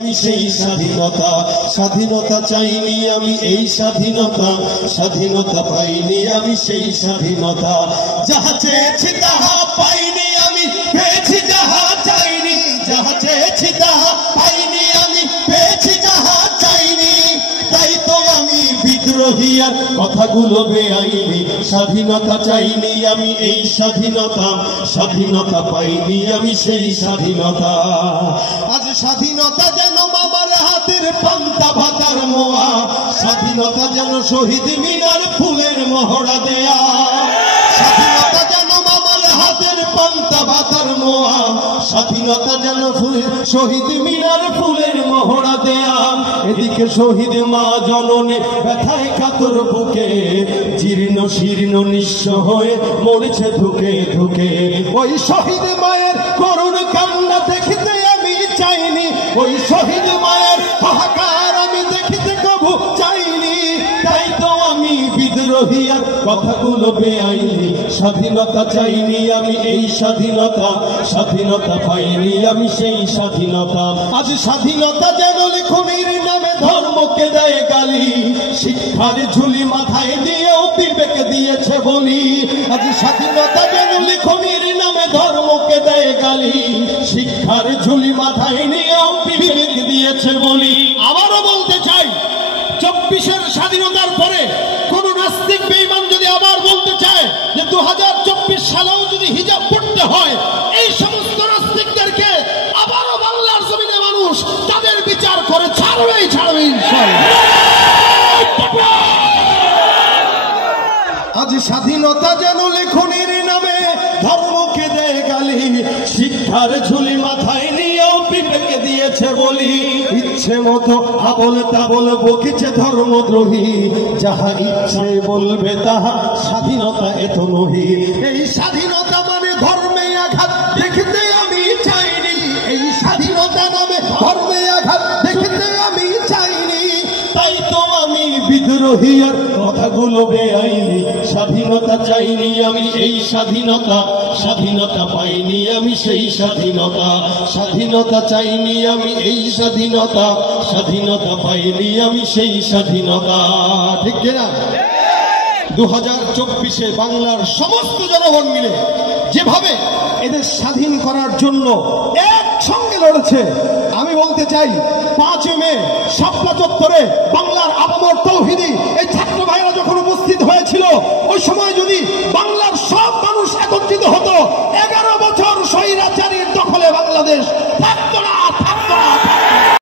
সেই স্বাধীনতা স্বাধীনতা চাইনি আমি, এই স্বাধীনতা স্বাধীনতা পাইনি আমি, সেই স্বাধীনতা যাহা চেয়েছি তাহা পাইনি আমি, পেয়েছি যাহা চাইনি, যাহা চেয়েছি তাহা পাইনি আমি, পেয়েছি যাহা চাইনি। তাই তো আমি বিদ্রোহী আর কথাগুলো বেআইনি, স্বাধীনতা চাইনি আমি, এই স্বাধীনতা স্বাধীনতা পাইনি আমি, সেই স্বাধীনতা। আজ স্বাধীনতা যেন মামার হাতের পান্তা ভাতার মোয়া, স্বাধীনতা যেন শহীদ মিনার ফুলের মহড়া দেয়া, স্বাধীনতা যেন মামার হাতের পান্তা ভাতার মোয়া, স্বাধীনতা যেন শহীদ মিনার ফুলের মহড়া দেয়া। এদিকে শহীদ মা জননী ব্যথায় কাতর বুকে, জীর্ণ শীর্ণ নিঃস্ব হয়ে মরেছে ধুকে ধুকে। ওই শহীদ মায়ের করুণ কান্না দেখিতে আমি চাইনি, ওই শহীদ মায়ের হাহাকার আমি দেখিতে কবু চাইনি। তাই তো আমি বিদ্রোহী আর কথাগুলো বেআইনি, স্বাধীনতা চাইনি আমি, এই স্বাধীনতা স্বাধীনতা পাইনি আমি, সেই স্বাধীনতা। আজ স্বাধীনতা যেন লিখনির নামে ধর্মকে দেয় গালি, শিক্ষার ঝুলি মাথায় দিয়েও বিবেক দিয়েছে বলি। আজ স্বাধীনতা যেন লিখনির নামে ধর্মকে দেয় গালি, শিক্ষার ঝুলি মাথায় নিয়েও বিবেক দিয়েছে বলি। আবারও বলতে চাই, 24-এর স্বাধীনতার পরে কোন নাস্তিক বেঈমান যদি আবার বলতে চায় যে 2024 সালেও যদি হিজাব পড়তে হয়, এই সমস্ত নাস্তিকদেরকে আবারও বাংলার জমিনে মানুষ তাদের বিচার করে ছাড়বেই ছাড়বে ইনশাআল্লাহ। আজ স্বাধীনতা যেন লেখনির নামে ধর্মকে দেয় গালি, শিক্ষার ঝুলি মাথায় নিয়েও বিবেক দিয়েছে বলি। ইচ্ছে মতো আবল তাবল বকিছে ধর্মদ্রোহী, যাহা ইচ্ছে বলবে তাহা স্বাধীনতা এত নহি। এই স্বাধীনতা মানে ধর্মে আঘাত দেখতে আমি চাইনি, এই স্বাধীনতা নামে ধর্মে আঘাত দেখতে আমি চাইনি। তাই তো আমি বিদ্রোহী আর কথাগুলো বেআইনি, স্বাধীনতা চাইনি আমি, এই স্বাধীনতা স্বাধীনতা পাইনি আমি, সেই স্বাধীনতা। স্বাধীনতা চাইনি আমি, এই স্বাধীনতা স্বাধীনতা পাইনি আমি, সেই স্বাধীনতা। ঠিক কিনা? 2024-এ বাংলার সমস্ত জনগণ মিলে যেভাবে এদের স্বাধীন করার জন্য একসঙ্গে লড়েছে, আমি বলতে চাই 5 মে শাপলা চত্বরে বাংলার আপামর তৌহিদি এই ছাত্র ভাইরা যখন উপস্থিত হয়েছিল, ওই সময় যদি বাংলার সব মানুষ